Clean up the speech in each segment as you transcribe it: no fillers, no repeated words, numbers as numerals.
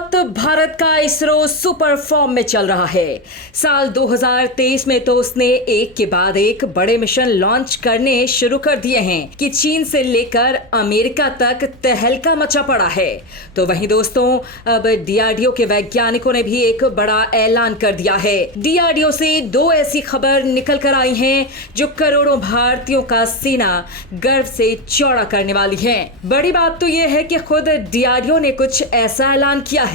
वक्त भारत का ISRO super form में चल रहा है। साल 2023 में तो उसने एक के बाद एक बड़े मिशन लॉन्च करने शुरू कर दिए हैं कि चीन से लेकर अमेरिका तक तहलका मचा पड़ा है। तो वहीं दोस्तों, अब डीआरडीओ के वैज्ञानिकों ने भी एक बड़ा ऐलान कर दिया है। डीआरडीओ से दो ऐसी खबर निकल कर आई हैं जो करोड़ों भारतीयों का सीना गर्व से चौड़ा करने वाली है। बड़ी बात तो यह है कि खुद डीआरडीओ ने कुछ ऐसा ऐलान किया है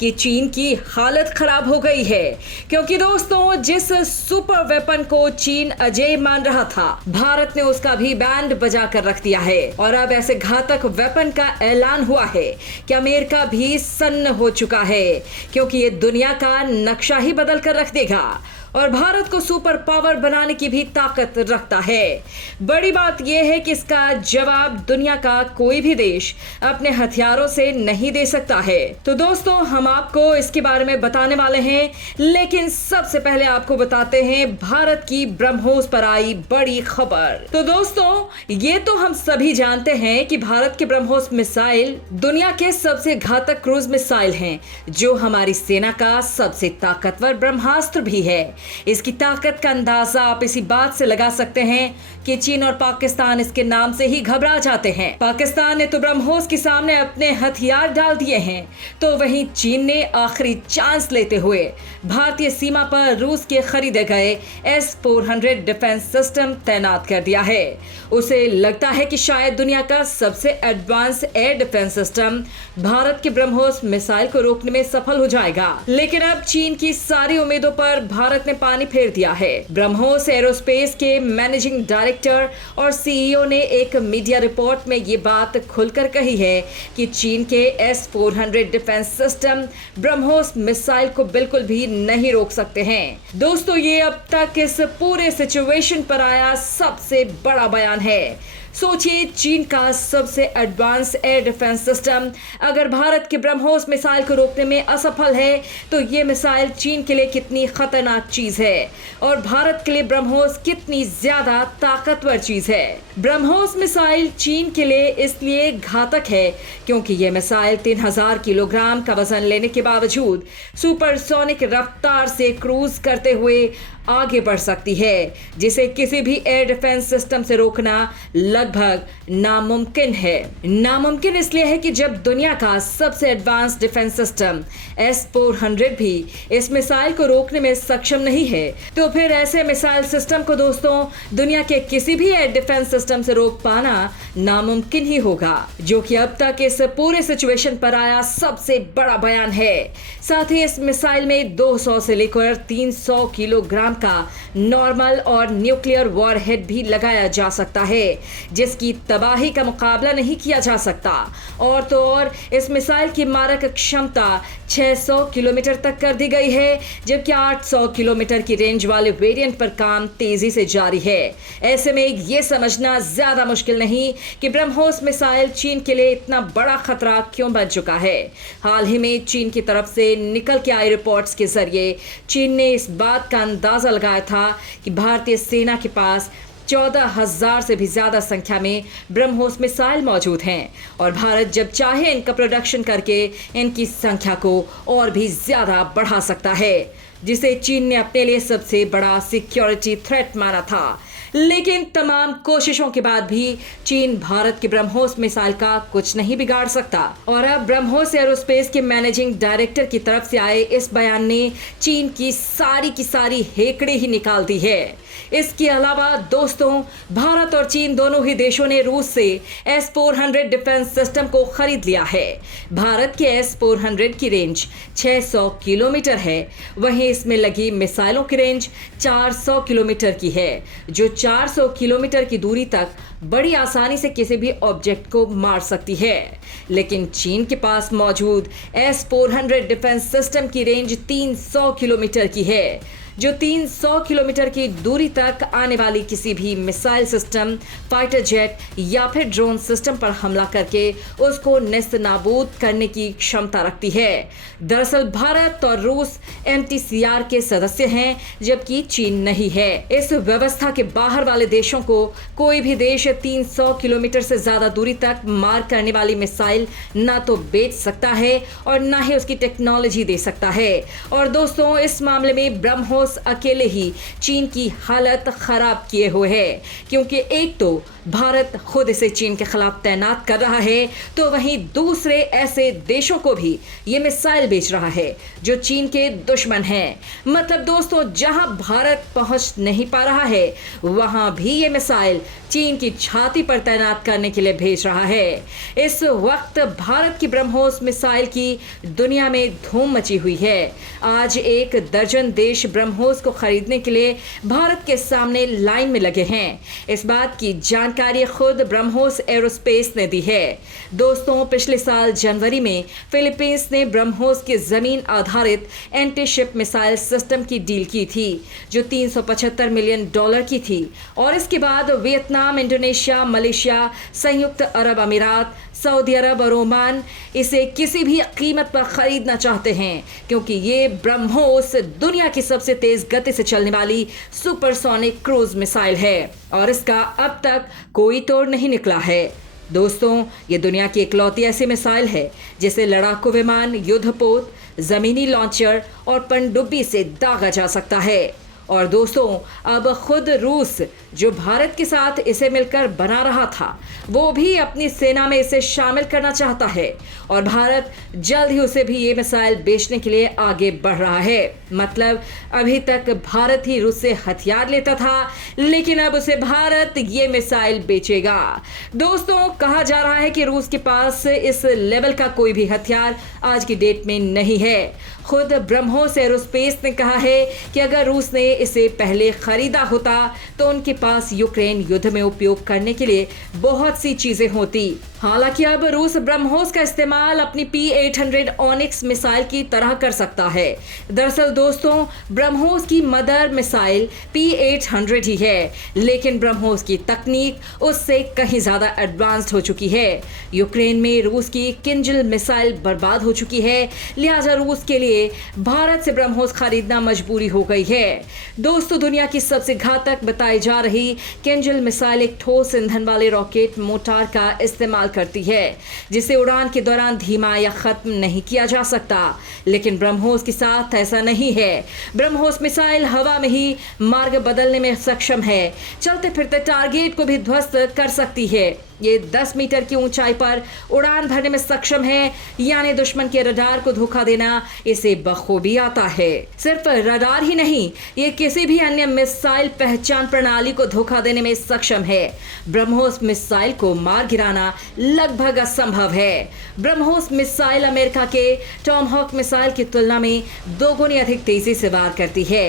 कि चीन की हालत खराब हो गई है, क्योंकि दोस्तों जिस सुपर वेपन को चीन अजेय मान रहा था, भारत ने उसका भी बैंड बजा कर रख दिया है। और अब ऐसे घातक वेपन का ऐलान हुआ है कि अमेरिका भी सन्न हो चुका है, क्योंकि ये दुनिया का नक्शा ही बदल कर रख देगा और भारत को सुपर पावर बनाने की भी ताकत रखता है। बड़ी बात यह है कि इसका जवाब दुनिया का कोई भी देश अपने हथियारों से नहीं दे सकता है। तो दोस्तों, हम आपको इसके बारे में बताने वाले हैं, लेकिन सबसे पहले आपको बताते हैं भारत की ब्रह्मोस पर आई बड़ी खबर। तो दोस्तों, ये तो हम सभी जानते हैं कि भारत के ब्रह्मोस मिसाइल दुनिया के सबसे घातक क्रूज मिसाइल हैं, जो हमारी सेना का सबसे ताकतवर ब्रह्मास्त्र भी है। इसकी ताकत का अंदाजा आप इसी बात से लगा सकते हैं कि चीन और पाकिस्तान इसके नाम से ही घबरा जाते हैं। पाकिस्तान ने तो ब्रह्मोस के सामने अपने हथियार डाल दिए हैं, तो वहीं चीन ने आखिरी चांस लेते हुए भारतीय सीमा पर रूस के खरीदे गए S-400 डिफेंस सिस्टम तैनात कर दिया है। उसे लगता है कि शायद दुनिया का सबसे advance air defence system Bharat के ब्रह्मोस मिसाइल को रोकने में सफल हो जाएगा। लेकिन अब चीन की सारी उम्मीदों पर भारत ने पानी फेर दिया है। ब्रह्मोस एरोस्पेस के मैनेजिंग डायरेक्टर और सीईओ ने एक मीडिया रिपोर्ट में ये बात खुलकर कही है कि चीन के S-400 defence system BrahMos missile को बिल्कुल भी नहीं रोक सकते हैं। दोस्तों, ये अब तक इस पूरे सिचुएशन पर आया सबसे बड़ा बयान है। सोचिए, चीन का सबसे एडवांस एयर डिफेंस सिस्टम अगर भारत के ब्रह्मोस मिसाइल को रोकने में असफल है, तो ये मिसाइल चीन के लिए कितनी खतरनाक चीज है और भारत के लिए ब्रह्मोस कितनी ज्यादा ताकतवर चीज है। ब्रह्मोस मिसाइल चीन के लिए इसलिए घातक है क्योंकि ये मिसाइल 3000 किलोग्राम का वजन लेने के बावजूद सुपरसोनिक रफ्तार से क्रूज करते हुए आगे बढ़ सकती है, जिसे किसी भी एयर डिफेंस सिस्टम से रोकना लगभग नामुमकिन है। नामुमकिन इसलिए है कि जब दुनिया का सबसे एडवांस डिफेंस सिस्टम S-400 भी इस मिसाइल को रोकने में सक्षम नहीं है, तो फिर ऐसे मिसाइल सिस्टम को दोस्तों दुनिया के किसी भी एयर डिफेंस सिस्टम से रोक पाना नामुमकिन ही होगा, जो कि अब तक इस पूरे सिचुएशन पर आया सबसे बड़ा बयान है। साथ ही इस मिसाइल में 200 से लेकर 300 किलोग्राम का नॉर्मल और न्यूक्लियर वॉरहेड भी लगाया जा सकता है, जिसकी तबाही का मुकाबला नहीं किया जा सकता। और तो और इस मिसाइल की मारक क्षमता 600 किलोमीटर तक कर दी गई है, जबकि 800 किलोमीटर की रेंज वाले वेरिएंट पर काम तेजी से जारी है। ऐसे में ये समझना ज्यादा मुश्किल नहीं कि ब्रह्मोस मिसाइल चीन के लिए इतना बड़ा खतरा क्यों बन चुका है। हाल ही में चीन की तरफ से निकल के आई रिपोर्ट्स के जरिए चीन ने इस बात का अंदाजा लगाया था कि भारतीय सेना के पास 14,000 से भी ज्यादा संख्या में ब्रह्मोस मिसाइल मौजूद हैं और भारत जब चाहे इनका प्रोडक्शन करके इनकी संख्या को और भी ज्यादा बढ़ा सकता है, जिसे चीन ने अपने लिए सबसे बड़ा सिक्योरिटी थ्रेट माना था। लेकिन तमाम कोशिशों के बाद भी चीन भारत के ब्रह्मोस मिसाइल का कुछ नहीं बिगाड़ सकता। और अब ब्रह्मोस एरोस्पेस के मैनेजिंग डायरेक्टर की तरफ से आए इस बयान ने चीन की सारी हेकड़ी ही निकाल दी है। इसके अलावा दोस्तों, भारत और चीन दोनों ही देशों ने रूस से S-400 डिफेंस सिस्टम को खरीद लिया है। भारत के S-400 की रेंज 600 किलोमीटर है, वहीं इसमें लगी मिसाइलों की रेंज 400 किलोमीटर की है, जो 400 किलोमीटर की दूरी तक बड़ी आसानी से किसी भी ऑब्जेक्ट को मार सकती है। लेकिन चीन के पास मौजूद S-400 डिफेंस सिस्टम की रेंज 300 किलोमीटर की है, जो 300 किलोमीटर की दूरी तक आने वाली किसी भी मिसाइल सिस्टम, फाइटर जेट या फिर ड्रोन सिस्टम पर हमला करके उसको नेस्त नाबूद करने की क्षमता रखती है। दरअसल भारत और रूस MTCR के सदस्य हैं, जबकि चीन नहीं है। इस व्यवस्था के बाहर वाले देशों को कोई भी देश 300 किलोमीटर से ज्यादा दूरी तक मार करने वाली मिसाइल ना तो बेच सकता है और ना ही उसकी टेक्नोलॉजी दे सकता है। और दोस्तों, इस मामले में ब्रह्मोस अकेले ही चीन की हालत खराब किए हुए है, क्योंकि एक तो भारत खुद इसे चीन के खिलाफ तैनात कर रहा है, तो वहीं दूसरे ऐसे देशों को भी ये मिसाइल बेच रहा है जो चीन के दुश्मन हैं। मतलब दोस्तों, जहां भारत पहुंच नहीं पा रहा है, वहां भी ये मिसाइल चीन की छाती पर तैनात करने के लिए भेज रहा है। इस वक्त भारत की ब्रह्मोस मिसाइल की दुनिया में धूम मची हुई है। आज 1 दर्जन देश ब्रह्मोस को खरीदने के लिए भारत के सामने लाइन में लगे हैं। इस बात की जानकारी खुद ब्रह्मोस एरोस्पेस ने दी है। दोस्तों, पिछले साल जनवरी में फिलीपींस ने ब्रह्मोस की जमीन आधारित एंटी शिप मिसाइल सिस्टम की डील की थी, जो $375 मिलियन की थी। और इसके बाद वियतनाम, इंडोनेशिया, मलेशिया, संयुक्त अरब अमीरात, सऊदी अरब और ओमान इसे किसी भी कीमत पर खरीदना चाहते हैं, क्योंकि ये ब्रह्मोस दुनिया की सबसे तेज गति से चलने वाली सुपरसोनिक क्रूज मिसाइल है और इसका अब तक कोई तोड़ नहीं निकला है। दोस्तों, ये दुनिया की इकलौती ऐसी मिसाइल है जिसे लड़ाकू विमान, युद्धपोत, जमीनी लॉन्चर और पनडुब्बी से दागा जा सकता है। और दोस्तों, अब खुद रूस, जो भारत के साथ इसे मिलकर बना रहा था, वो भी अपनी सेना में इसे शामिल करना चाहता है और भारत जल्द ही उसे भी ये मिसाइल बेचने के लिए आगे बढ़ रहा है। मतलब अभी तक भारत ही रूस से हथियार लेता था, लेकिन अब उसे भारत ये मिसाइल बेचेगा। दोस्तों, कहा जा रहा है कि रूस के पास इस लेवल का कोई भी हथियार आज की डेट में नहीं है। खुद ब्रह्मोस एरोस्पेस ने कहा है कि अगर रूस ने इसे पहले खरीदा होता तो उनके पास यूक्रेन युद्ध में उपयोग करने के लिए बहुत सी चीजें होती। हालांकि अब रूस ब्रह्मोस का इस्तेमाल अपनी P-800 ऑनिक्स मिसाइल की तरह कर सकता है। दरअसल दोस्तों, ब्रह्मोस की मदर मिसाइल P-800 ही है, लेकिन ब्रह्मोस की तकनीक उससे कहीं ज्यादा एडवांस्ड हो चुकी है। यूक्रेन में रूस की किंजल मिसाइल बर्बाद हो चुकी है, लिहाजा रूस के लिए भारत से ब्रह्मोस खरीदना मजबूरी हो गई है। दोस्तों, दुनिया की सबसे घातक बताई जा रही किंजल मिसाइल एक ठोस ईंधन वाले रॉकेट मोटार का इस्तेमाल करती है, जिसे उड़ान के दौरान धीमा या खत्म नहीं किया जा सकता। लेकिन ब्रह्मोस के साथ ऐसा नहीं है। ब्रह्मोस मिसाइल हवा में ही मार्ग बदलने में सक्षम है, चलते फिरते टारगेट को भी ध्वस्त कर सकती है। ये 10 मीटर की ऊंचाई पर उड़ान भरने में सक्षम है, यानी दुश्मन के रडार को धोखा देना इसे बखूबी आता है। सिर्फ रडार ही नहीं, ये किसी भी अन्य मिसाइल पहचान प्रणाली को धोखा देने में सक्षम है। ब्रह्मोस मिसाइल को मार गिराना लगभग असंभव है। ब्रह्मोस मिसाइल अमेरिका के टॉमहॉक मिसाइल की तुलना में दोगुनी अधिक तेजी से वार करती है।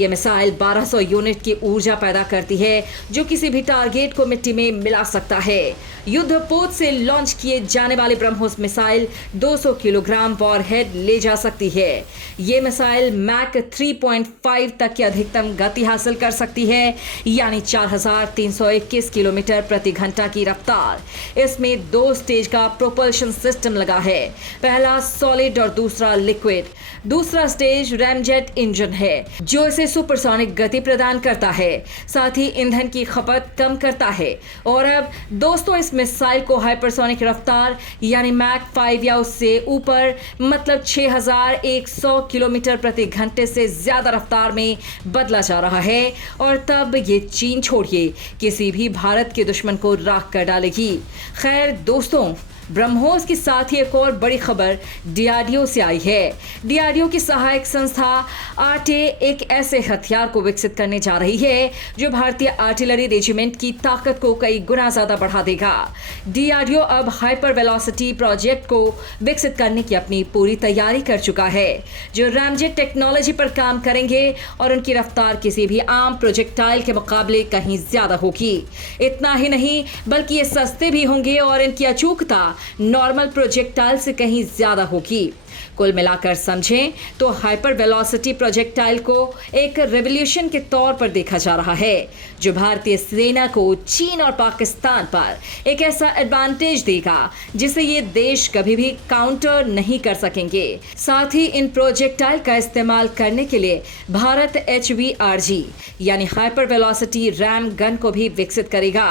यह मिसाइल 1200 यूनिट की ऊर्जा पैदा करती है, जो किसी भी टारगेट को मिट्टी में मिला सकता है। युद्धपोत से लॉन्च किए जाने वाले ब्रह्मोस मिसाइल 200 किलोग्राम वॉरहेड ले जा सकती है। ये मिसाइल मैक 3.5 तक की अधिकतम गति हासिल कर सकती है, यानी 4321 किलोमीटर प्रति घंटा की रफ्तार। इसमें 2 स्टेज का प्रोपल्शन सिस्टम लगा है, पहला सॉलिड और दूसरा लिक्विड। दूसरा स्टेज रैमजेट इंजन है, जो इसे सुपरसोनिक गति प्रदान करता है, साथ ही ईंधन की खपत कम करता है। और अब दोस्तों, इस मिसाइल को हाइपरसोनिक रफ्तार यानी मैक 5 या उससे ऊपर, मतलब 6100 किलोमीटर प्रति घंटे से ज्यादा रफ्तार में बदला जा रहा है। और तब ये चीन छोड़िए किसी भी भारत के दुश्मन को राख कर डालेगी। खैर दोस्तों, ब्रह्मोस के साथ ही एक और बड़ी खबर DRDO से आई है। DRDO की सहायक संस्था आटे एक ऐसे हथियार को विकसित करने जा रही है जो भारतीय आर्टिलरी रेजिमेंट की ताकत को कई गुना ज्यादा बढ़ा देगा। DRDO अब हाइपर वेलोसिटी प्रोजेक्ट को विकसित करने की अपनी पूरी तैयारी कर चुका है, जो रैमजेट टेक्नोलॉजी पर काम करेंगे और उनकी रफ्तार किसी भी आम प्रोजेक्टाइल के मुकाबले कहीं ज्यादा होगी। इतना ही नहीं, बल्कि ये सस्ते भी होंगे और इनकी अचूकता नॉर्मल प्रोजेक्टाइल से कहीं ज्यादा होगी। कुल मिलाकर समझें तो हाइपर वेलोसिटी प्रोजेक्टाइल को एक रेवोल्यूशन के तौर पर देखा जा रहा है, जो भारतीय सेना को चीन और पाकिस्तान पर एक ऐसा एडवांटेज देगा जिसे ये देश कभी भी काउंटर नहीं कर सकेंगे। साथ ही इन प्रोजेक्टाइल का इस्तेमाल करने के लिए भारत HVRG यानी हाइपर वेलोसिटी रैम गन को भी विकसित करेगा।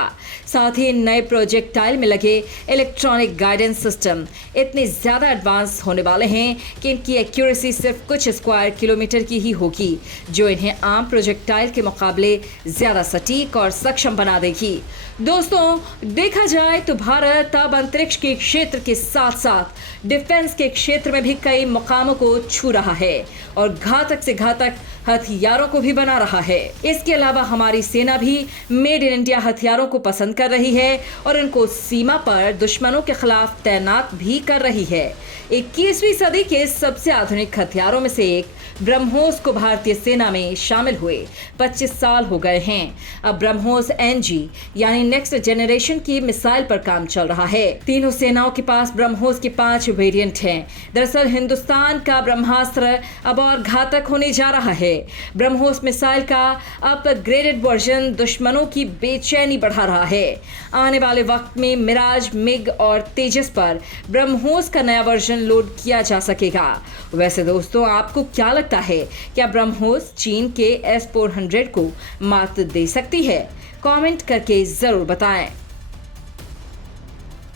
साथ ही नए प्रोजेक्टाइल में लगे इलेक्ट्रॉनिक गाइडेंस सिस्टम इतने ज्यादा एडवांस होने वाले हैं कि इनकी एक्यूरेसी सिर्फ कुछ स्क्वायर किलोमीटर की ही होगी, जो इन्हें आम प्रोजेक्टाइल के मुकाबले ज्यादा सटीक और सक्षम बना देगी। दोस्तों, देखा जाए तो भारत अब अंतरिक्ष के क्षेत्र के साथ साथ डिफेंस के क्षेत्र में भी कई मुकामों को छू रहा है और घातक से घातक हथियारों को भी बना रहा है। इसके अलावा हमारी सेना भी मेड इन इंडिया हथियारों को पसंद कर रही है और इनको सीमा पर दुश्मनों के खिलाफ तैनात भी कर रही है। 21वीं सदी के सबसे आधुनिक हथियारों में से एक ब्रह्मोस को भारतीय सेना में शामिल हुए 25 साल हो गए हैं। अब ब्रह्मोस NG यानी नेक्स्ट जनरेशन की मिसाइल पर काम चल रहा है। तीनों सेनाओं के पास ब्रह्मोस के 5 वेरिएंट हैं। दरअसल हिंदुस्तान का ब्रह्मास्त्र अब और घातक होने जा रहा है। ब्रह्मोस मिसाइल का अपग्रेडेड वर्जन दुश्मनों की बेचैनी बढ़ा रहा है। आने वाले वक्त में मिराज, मिग और तेजस पर ब्रह्मोस का नया वर्जन लोड किया जा सकेगा। वैसे दोस्तों, आपको क्या लगता है, क्या ब्रह्मोस चीन के S-400 को मात दे सकती है? कमेंट करके जरूर बताएं।